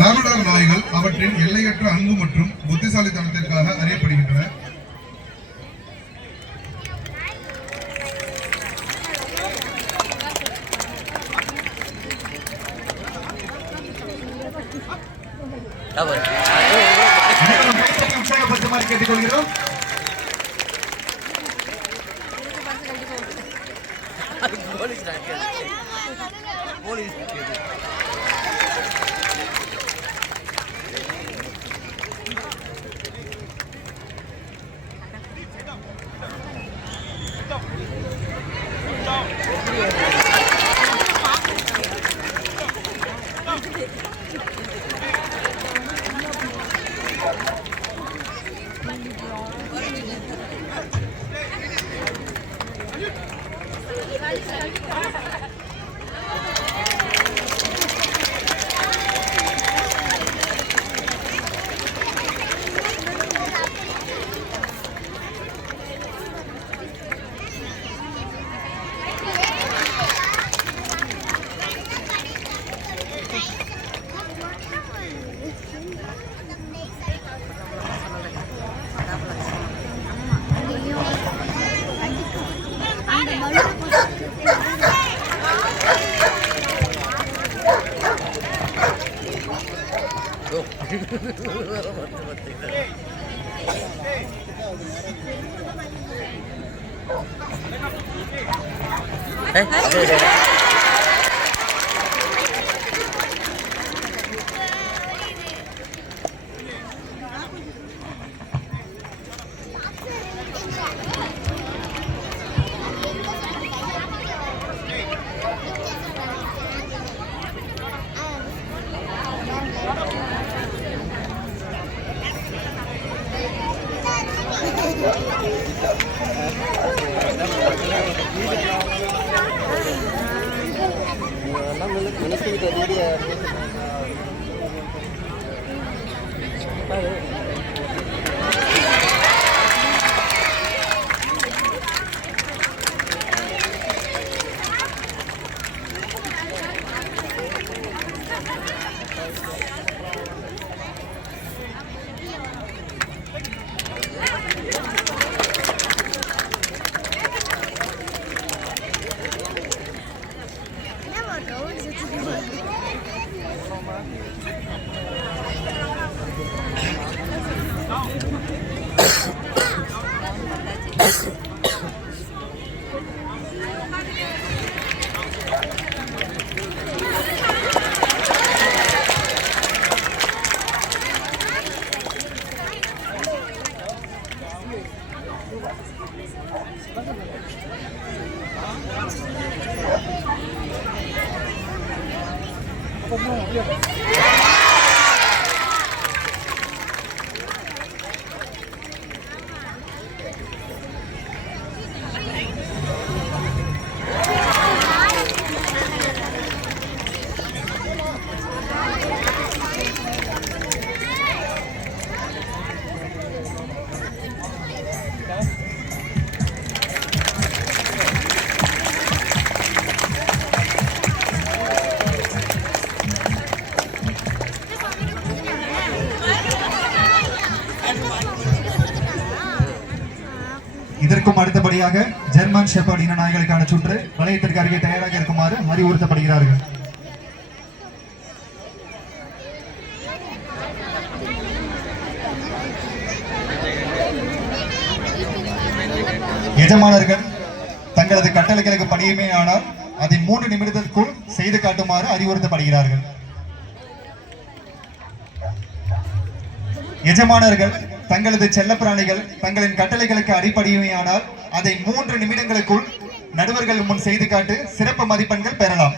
லாபடார் நாய்கள் அவற்றின் எல்லையற்ற அன்பு மற்றும் புத்திசாலித்தனத்திற்காக அறியப்படுகின்றன. கேட்டுக்கொள்கிறோம். இதற்கும் அடுத்தபடியாக ஜெர்மன் ஷெப்பர்ட் இன நாய்களுக்கான சுற்று வளையத்திற்கு அருகே தயாராக இருக்குமாறு அறிவுறுத்தப்படுகிறார்கள். எஜமானர்கள் தங்களது கட்டளைகளுக்கு பணியுமே ஆனால் அதை 3 நிமிடத்திற்குள் செய்து காட்டுமாறு அறிவுறுத்தப்படுகிறார்கள். எஜமானர்கள் தங்களது செல்லப்பிராணிகள் தங்களின் கட்டளைகளுக்கு அடிப்படையுமையானால் அதை 3 நிமிடங்களுக்குள் நடுவர்கள் முன் செய்து காட்டு சிறப்பு மதிப்பெண்கள் பெறலாம்.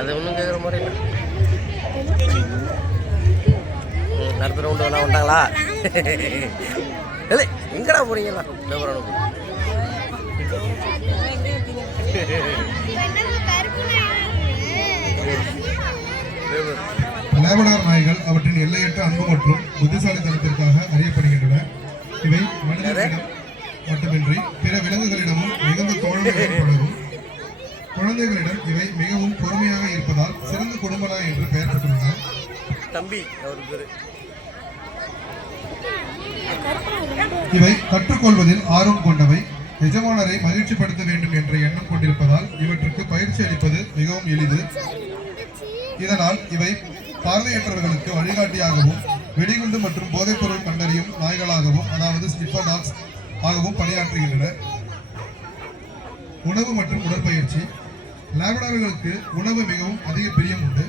அது ஒன்றும் கேட்குற மாதிரி இல்லை. அடுத்த ரவுண்டு வேணா வந்தாங்களா? இல்லை எங்கடா போறீங்களா? லேபடார் நாய்கள் அவற்றின் எல்லையற்ற அன்பு மற்றும் புத்திசாலித்தனத்திற்காக அறியப்படுகின்றன. இவை மனிதர்களிடம் மட்டுமின்றி பிற விலங்குகளிடமும் மிகுந்த தோழமையுடன் பழகும். குழந்தைகளிடம் இவை மிகவும் பொறுமையாக இருப்பதால் சிறந்த குடும்ப நாய் என்று பெயர் பெற்றுள்ளன. தம்பி அவர் பேரு. இவை கற்றுக்கொள்வதில் ஆர்வம் கொண்டவை. எஜமானரை மகிழ்ச்சிப்படுத்த வேண்டும் என்ற எண்ணம் கொண்டிருப்பதால் இவற்றுக்கு பயிற்சி அளிப்பது மிகவும் எளிது. இதனால் இவை பார்வையற்றவர்களுக்கு வழிகாட்டியாகவும் வெடிகுண்டு மற்றும் போதைப்பொருள் கண்டறியும் நாய்களாகவும், அதாவது ஸ்னிஃபர் டாக்ஸ் ஆகவும் பணியாற்றுகின்றன. உணவு மற்றும் உடற்பயிற்சி. லேப்ரடார்களுக்கு உணவு மிகவும் அதிக பிரியம் உண்டு.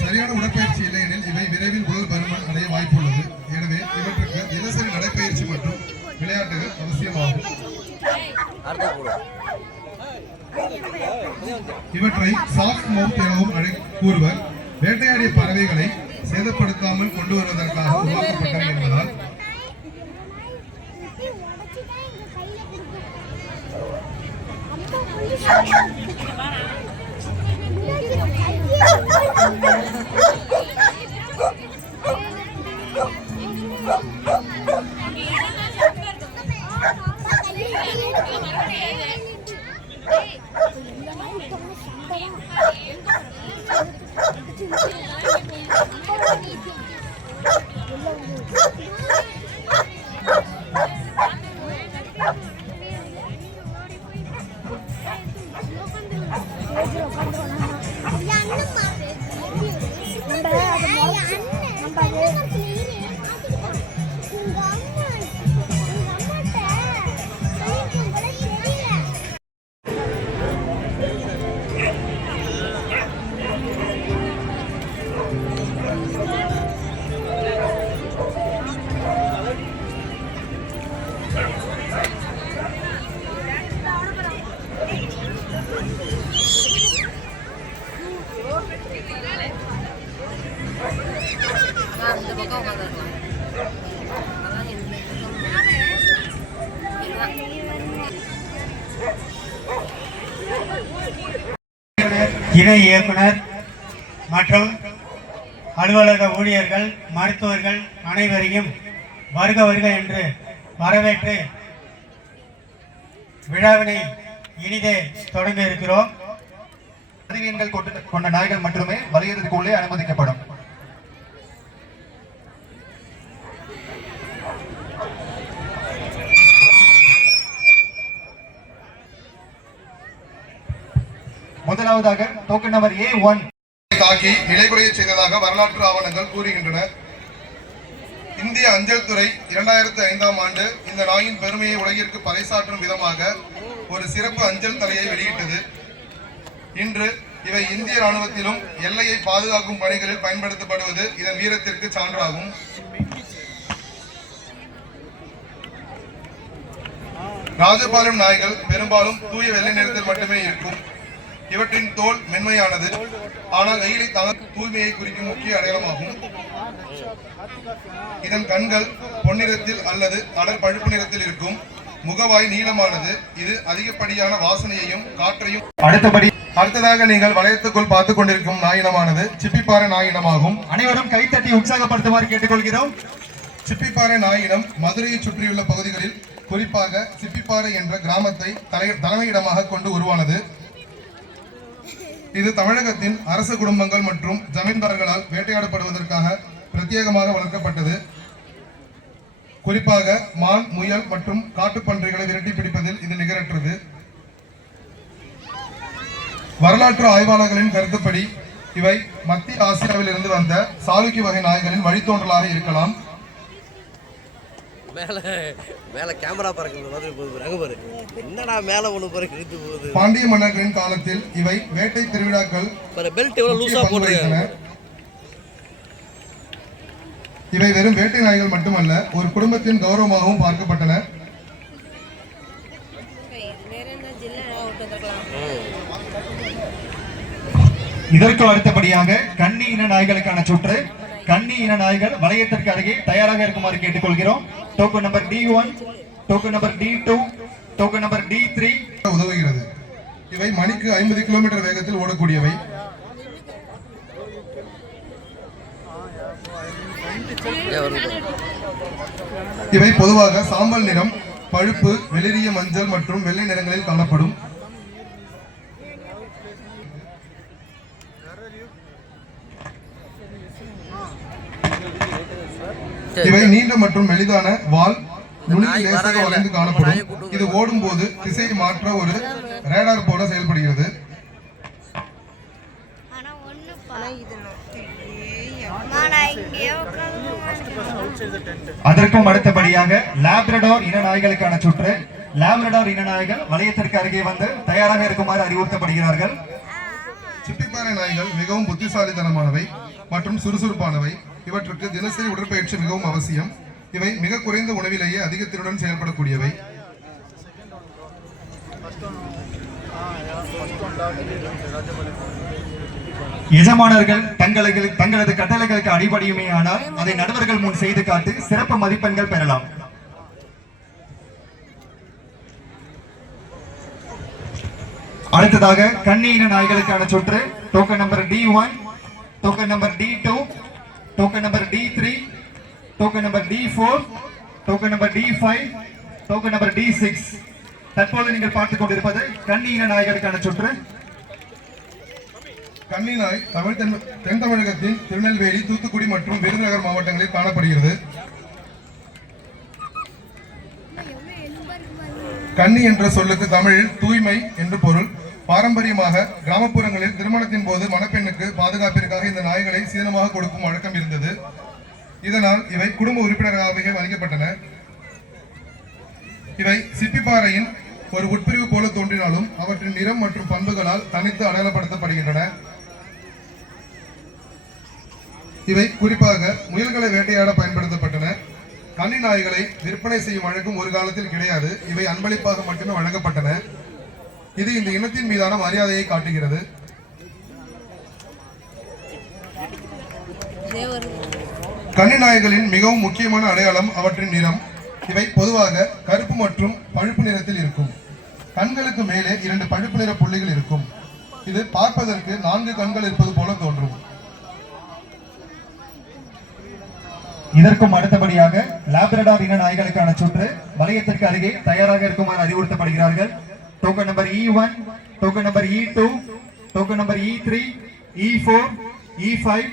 சரியான உடற்பயிற்சி இல்லையெனில் இவை விரைவில் உடல் பருமன் அடைய வாய்ப்புள்ளது. எனவே இவற்றுக்கு தினசரி நடைப்பயிற்சி மற்றும் விளையாட்டுகள் அவசியமாகும். இவற்றை சாஃப்ட் மவுத் எனவும் கூறுவர். வேட்டையாடிய பறவைகளை சேதப்படுத்தாமல் கொண்டு வருவதற்காக உருவாக்கப்பட்டவை என்பதால் இணை இயக்குனர் மற்றும் அலுவலக ஊழியர்கள், மருத்துவர்கள் அனைவரையும் வருக வருக என்று வரவேற்று விழாவினை இனிதே தொடங்க இருக்கிறோம். பதிவெண்கள் கொண்ட நாய்கள் மட்டுமே வலையத்திற்குள்ளே அனுமதிக்கப்படும். முதலாவதாக டோக்கன் நம்பர் A1 தாக்கி நிலைகுலைய செய்ததாக வரலாற்று ஆவணங்கள் கூறுகின்றன. இந்திய அஞ்சல் துறை 2005ஆம் ஆண்டு இந்த நாயின் பெருமையை உலகிற்கு பறைசாற்றும் விதமாக ஒரு சிறப்பு அஞ்சல் தலையை வெளியிட்டது. இன்று இவை இந்திய ராணுவத்திலும் எல்லையை பாதுகாக்கும் பணிகளில் பயன்படுத்தப்படுவது இதன் வீரத்திற்கு சான்றாகும். ராஜபாளையம் நாய்கள் பெரும்பாலும் தூய வெள்ளை நிறத்தில் மட்டுமே இருக்கும். இவற்றின் தோல் மென்மையானது, ஆனால் வெயிலை தாங்க தூய்மையை குறிக்கும் முக்கிய அடையாளமாகும். இதன் கண்கள் பொன்னிறத்தில் அல்லது அடர் பழுப்பு நிறத்தில் இருக்கும். முகவாய் நீளமானது. இது அதிகப்படியான வாசனையையும் காற்றையும். அடுத்ததாக நீங்கள் வளையத்துக்குள் பார்த்துக் கொண்டிருக்கும் நாயினமானது சிப்பிப்பாறை நாயினமாகும். அனைவரும் கைத்தட்டி உற்சாகப்படுத்துமாறு கேட்டுக்கொள்கிறோம். சிப்பிப்பாறை நாயினம் மதுரையை சுற்றியுள்ள பகுதிகளில், குறிப்பாக சிப்பிப்பாறை என்ற கிராமத்தை தலைமையிடமாக கொண்டு உருவானது. இது தமிழகத்தின் அரச குடும்பங்கள் மற்றும் ஜமீன்தார்களால் வேட்டையாடப்படுவதற்காக பிரத்யேகமாக வளர்க்கப்பட்டது. குறிப்பாக மான், முயல் மற்றும் காட்டுப்பன்றிகளை விரட்டி பிடிப்பதில் இது நிகரற்றது. வரலாற்று ஆய்வாளர்களின் கருத்துப்படி இவை மத்திய ஆசியாவில் இருந்து வந்த சாளுக்கிய வகை நாய்களின் வழித்தோன்றலாக இருக்கலாம். மேல கேமரா பறக்கிறது மாதிரி போகுது. அங்க பாரு, என்னடா மேல ஒண்ணு பறக்க இழுத்து போகுது. பாண்டிய மன்னர்களின் காலத்தில் இவை வேட்டை திருவிழாக்கள் பெல்ட் எவ்வளவு லூசா போட்டுருக்காங்க. இவை வெறும் வேட்டை நாய்கள் மட்டுமல்ல, ஒரு குடும்பத்தின் கௌரவமாகவும் பார்க்கப்பட்டன. இதற்கு அடுத்தபடியாக கன்னி இன நாய்களுக்கான சுற்று. கன்னி இன நாய்கள் வளையத்திற்கு அருகே தயாராக இருக்குமாறு கேட்டுக்கொள்கிறோம். Token number D1, token number D2, token number D3 உதவுகிறது. இவை மணிக்கு 50 கிலோமீட்டர் வேகத்தில் ஓடக்கூடியவை. இவை பொதுவாக சாம்பல் நிறம், பழுப்பு, வெளிரிய மஞ்சள் மற்றும் வெள்ளை நிறங்களில் காணப்படும். இவை நீண்ட மற்றும் மெலிதான வால், நுனியில் லேசாக வளைந்து காணப்படும். இது ஓடும் போது திசையை மாற்ற ஒரு ரேடார் போல செயல்படுகிறது. அதற்கும் அடுத்தபடியாக லாப்ரடார் இன நாய்களுக்கான சுற்று. லாப்ரடார் இன நாய்கள் வளையத்திற்கு அருகே வந்து தயாராக இருக்குமாறு அறிவுறுத்தப்படுகிறார்கள். சிப்பிப்பாறை நாய்கள் மிகவும் புத்திசாலித்தனமானவை மற்றும் சுறுசுறுப்பானவை. இவற்றுக்கு தினசரி உடற்பயிற்சி மிகவும் அவசியம். இவை மிக குறைந்த உணவிலேயே அதிக திறனுடன் செயல்படக்கூடியவை. எஜமானர்கள் தங்களது கட்டளைகளுக்கு அடிபடியுமே ஆனால் அதை நடுவர்கள் முன் செய்து காட்டி சிறப்பு மதிப்பெண்கள் பெறலாம். அடுத்ததாக கன்னி இன நாய்களுக்கான சுற்று. Token number D1, token number D2, token number D3, token number D4, token number D5, token number D6. தற்போது நீங்கள் பார்த்துக் கொண்டிருப்பது கன்னி இன நாய்களுக்கான சுற்று. கன்னி நாய் தென் தமிழகத்தின் திருநெல்வேலி, தூத்துக்குடி மற்றும் விருதுநகர் மாவட்டங்களில் காணப்படுகிறது. கன்னி என்ற சொல்லுக்கு தமிழில் தூய்மை என்று பொருள். பாரம்பரியமாக கிராமப்புறங்களில் திருமணத்தின் போது மணப்பெண்ணுக்கு பாதுகாப்பிற்காக இந்த நாய்களை சீதனமாக கொடுக்கும் வழக்கம் இருந்தது. இதனால் இவை குடும்ப உறுப்பினர்களாகவே வலிக்கப்பட்டன. இவை சிப்பிப்பாறையின் ஒரு உட்பிரிவு போல தோன்றினாலும் அவற்றின் நிறம் மற்றும் பண்புகளால் தனித்து அடையாளப்படுத்தப்படுகின்றன. இவை குறிப்பாக முயல்களை வேட்டையாட பயன்படுத்தப்பட்டன. கன்னி நாய்களை விற்பனை செய்யும் வழக்கம் ஒரு காலத்தில் கிடையாது. இவை அன்பளிப்பாக மட்டுமே வழங்கப்பட்டன. இது இந்த இனத்தின் மீதான மரியாதையை காட்டுகிறது. கன்னி நாய்களின் மிகவும் முக்கியமான அடையாளம் அவற்றின் நிறம். இவை பொதுவாக கருப்பு மற்றும் பழுப்பு நிறத்தில் இருக்கும். கண்களுக்கு மேலே 2 பழுப்பு நிற புள்ளிகள் இருக்கும். இது பார்ப்பதற்கு 4 கண்கள் இருப்பது போல தோன்றும். இதற்கும் அடுத்தபடியாக லாப்ரடார் இன நாய்களுக்கான சுற்று. வளையத்திற்கு அருகே தயாராக இருக்குமாறு அறிவுறுத்தப்படுகிறார்கள். Token number E1, token number E2, token number E3, E4, E5,